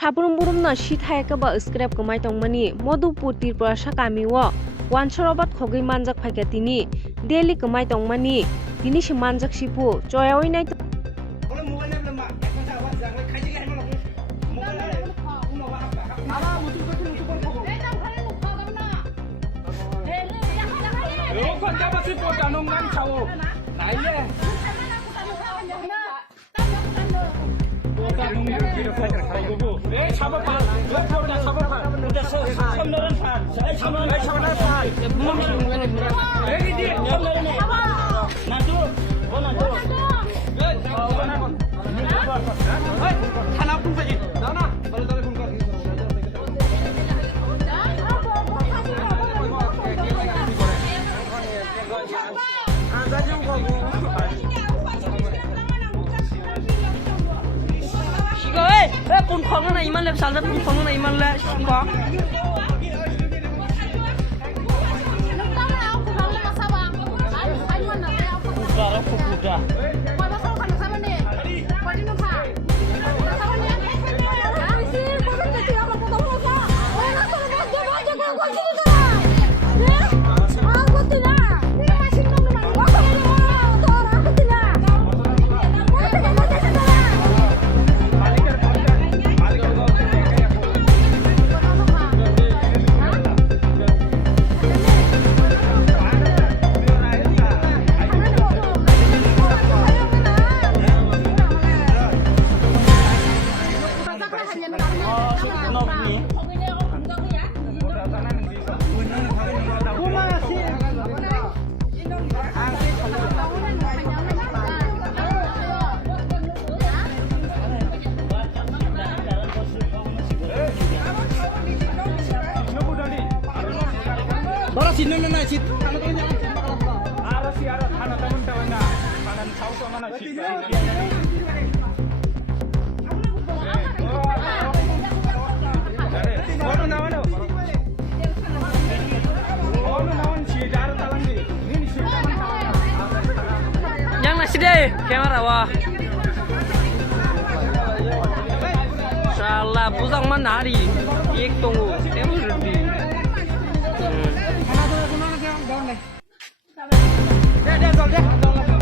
Saburum burum na shithai ka ba scrap kamai tongmani Modupur Tripura sakamiwo Wansorobat khogui manjak phaikatini Delhi kamai tongmani tini si manjak sipu choyawi nai pun khong na iman le sal pun khong na iman le khong yang nasi deh kamera wah salah pusang mana hari ek tunggu temu rugi deh